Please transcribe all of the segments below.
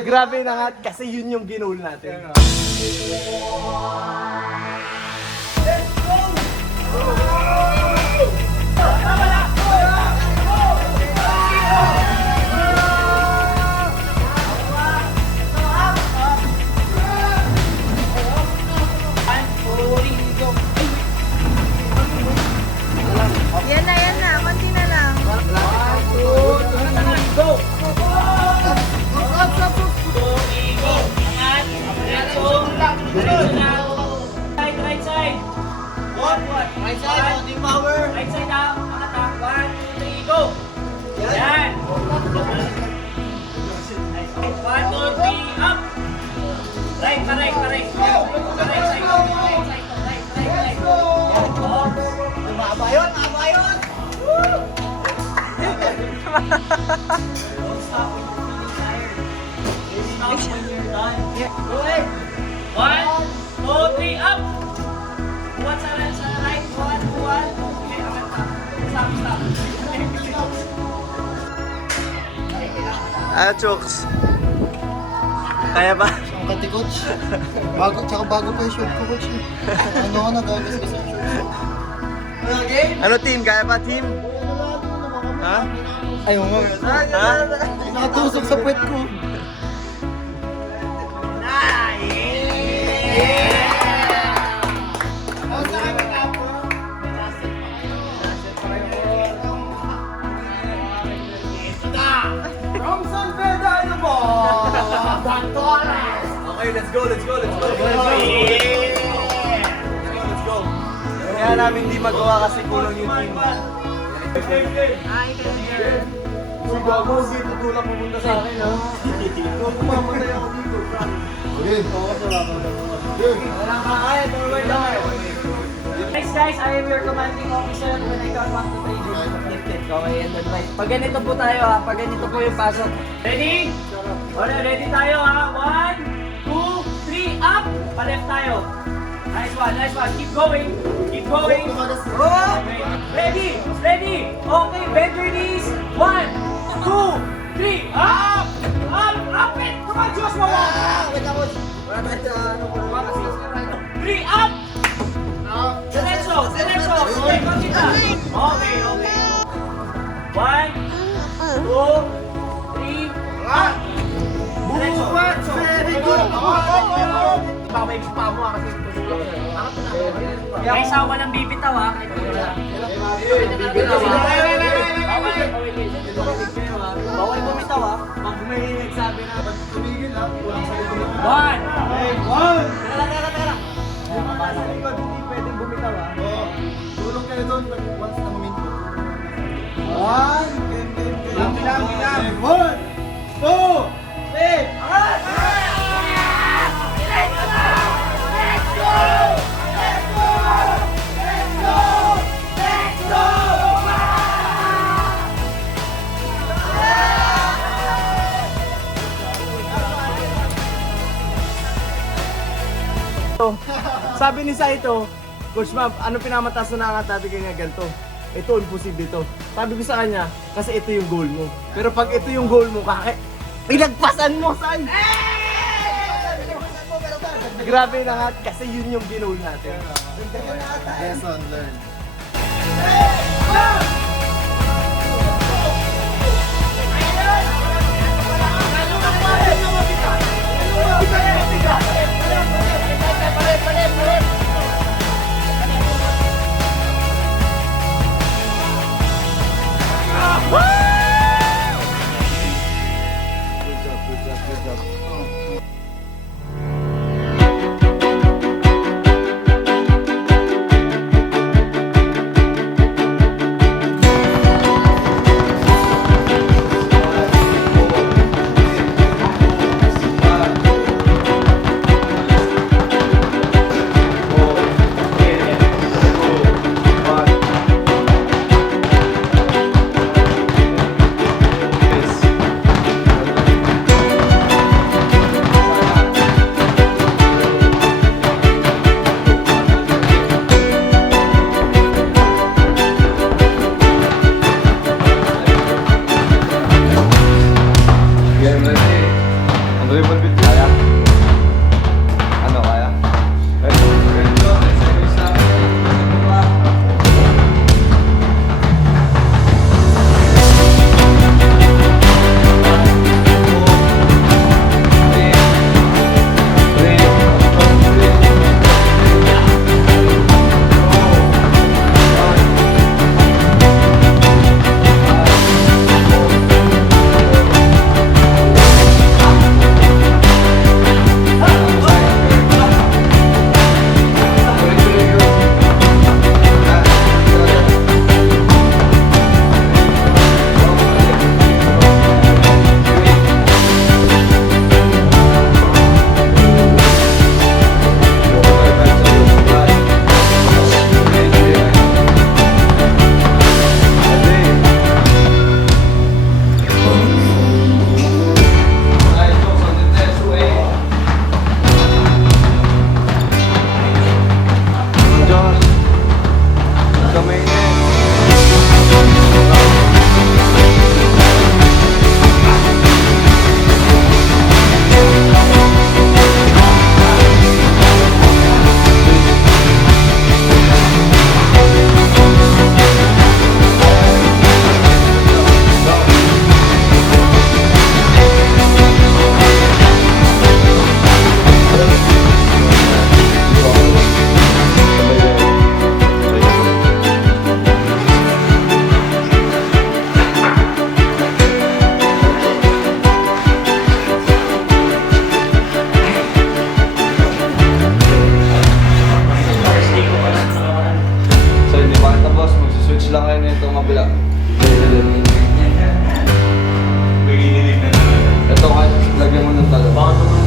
Grabe na nga, kasi yun yung ginol natin. Yan na. Konti na lang. Go! Right side. Right side, holding power. Right side up. Angat up. 1, 2, 3, go. Yan. 1, 2, 3, up. Right side. Right side. Right. Go. Maabayon! Don't stop when you're feeling tired. Stop when you're done. Go ahead. 1, 2, 3, up. Buwan sa right. 1, 2, 1. Okay, angat pa. Stop. Chokes. Kaya ba? Ang kati coach. Bago pa yung short ko coach. Ano ka nagagas ka sa short. Ano team? Kaya ba team? Ha? Ayaw nga. Ha? Nakatusok sa puwet ko. Okay, let's go. Kaya namin di magawa kasi kulang yung team. Si Gago, dito tulak pumunta sa akin, ha? Kung pumamatay ako dito, Okay. walang kakain, forward lang. Guys, I am your commanding officer. When I count 1 to 3, you will lift it. Okay, and then right. Pag ganito po tayo ha, pag ganito po yung pasok. Ready? Okay, ready tayo ha. 1, 2, 3, up! Pa-left tayo. Nice one. Keep going. Oh! Okay. Ready? Okay, bend your knees. 1, 2, 3, up! Up it! Come on, Joshua! 3, up! Diretso! Okay, konti. Okay. 1, 2, 3, up! Diretso! Very good! Baka may pa mo kasi guys, ako walang bibitaw ha. Bawal bumitaw, ha? Pag may nagsabi na, tumigil, ha? One! Tara! Sa likod, hindi pwedeng bumitaw, ha? Tulong kayo doon once na huminto. Lang. 1, 2, 3, Sabi ni Saito, Coach Mab, ano pinamataas na naangat natin kanya ganito? Ito, imposible ito. Sabi ko sa kanya, kasi ito yung goal mo. Pero pag ito yung goal mo, pinagpasan mo, San! Grabe na nga, kasi yun yung ginol natin. Lesson learned. Good job. Ito ka, lagyan mo ng talo. Bakit naman?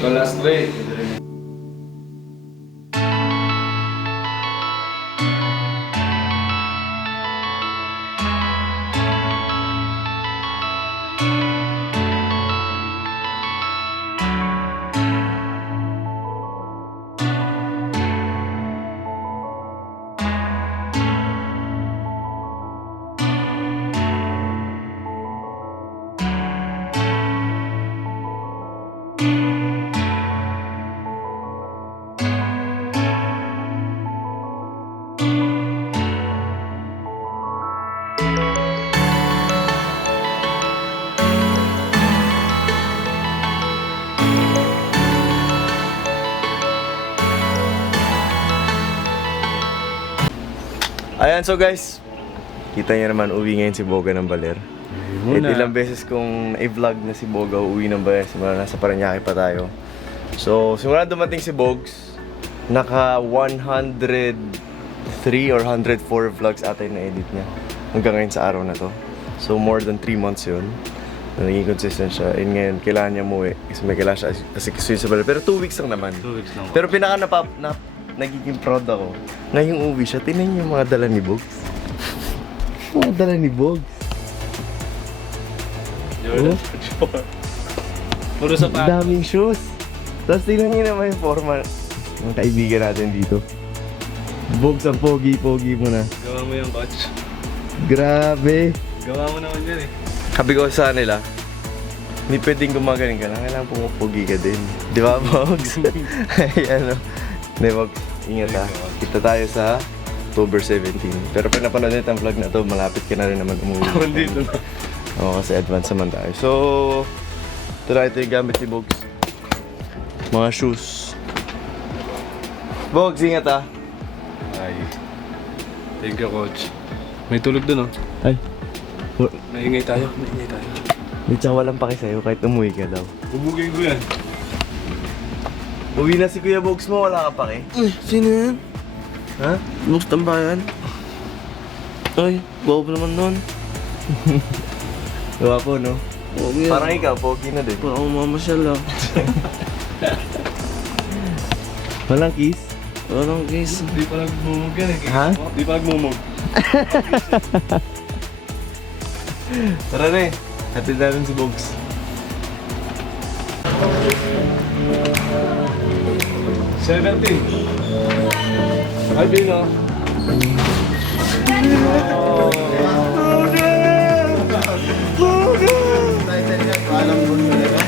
Wala straight. Ayan, so guys, kita niyo naman uwi ngayon si Boga ng Baler. At ilang beses kong i-vlog na si Boga uwi ng Baler, simula nasa Paranaque pa tayo. So, simula dumating si Bogs, naka 103 or 104 vlogs ata yung na-edit niya hanggang ngayon sa araw na to. So, more than 3 months yun. Naging consistent siya. And ngayon, kailangan niya umuwi kasi may kailangan siya kasi sa Baler. Pero 2 weeks lang naman. 2 weeks lang. Pero pinaka nagiging proud ako. Ngayong uwi siya, tingnan niyo yung mga dala ni Bogs. Mga dala ni Bogs. Jordan. Puro sapatos. Daming shoes. Tapos tingnan niyo naman yung forma ng kaibigan natin dito. Bogs ang pogi-pogi mo na. Gawa mo yung coach. Grabe. Gawa mo naman yan eh. Sabi ko sa nila, hindi pwedeng gumagaling ka lang. Kailangan pumupogi ka din. Di ba, Bogs? Ay, ano. Hindi, Bogs. Ingat ha. Kita tayo sa October 17. Pero pag napanood nito ang vlog na to, malapit ka na rin naman umuwi. Ako dito. Oo, kasi advance naman tayo. So, ito yung gamit ni Bogs. Mga shoes. Bogs, ingat ha. Ay. Thank you, coach. May tulog dun, oh. Ay. Maingay tayo. Maingay tayo. Di tsaka walang paki sa'yo kahit umuwi ka daw. Bubugin ko yan. Uwi na si Kuya Bogs mo, wala ka paki. Uy, sino yan? Ha? Bogs tambayan? Ay, gwapo naman nun. Gawa po, no? Okay, Parang ikaw, pogi na din. parang mamasyal lang. Walang kiss? Walang kiss. Di pa nagmumog yan eh. Ha? Di pa nagmumog. Tara na eh. Hatid natin si Bogs. Ay, Bino. Title niya, paalam mo talaga.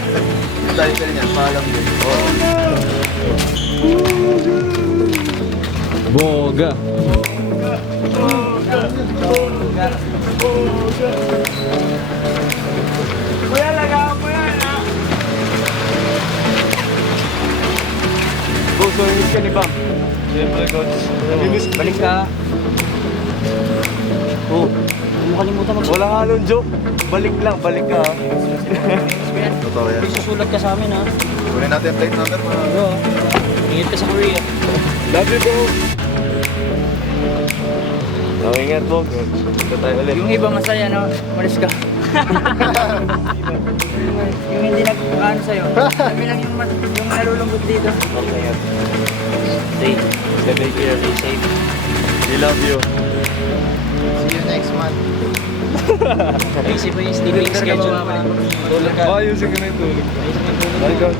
Title niya, paalam mo. Boga. Kuya, lagaan mo yan ha! Bogs, miss ka ni Bam. Siyempre, coach. Balik ka. Oh, huwag mo kalimutan mag- Walang halong joke. Balik lang, balik ka ha. Totoo yan. May susulat ka sa amin ha. Kunin natin yung plate number mga... Oo. Ingat ka sa Korea. Love you, Bogs. Oh, ingat, Bogs. Ito tayo ulit. Yung iba masaya no, malis ka. sa'yo. Kami lang yung nalulungkot dito. Okay. Stay. Stay here. Stay safe. We love you. See you next month. Naisip mo yung sleeping schedule mo. Ayusin ko na yung tulog. Bye, God.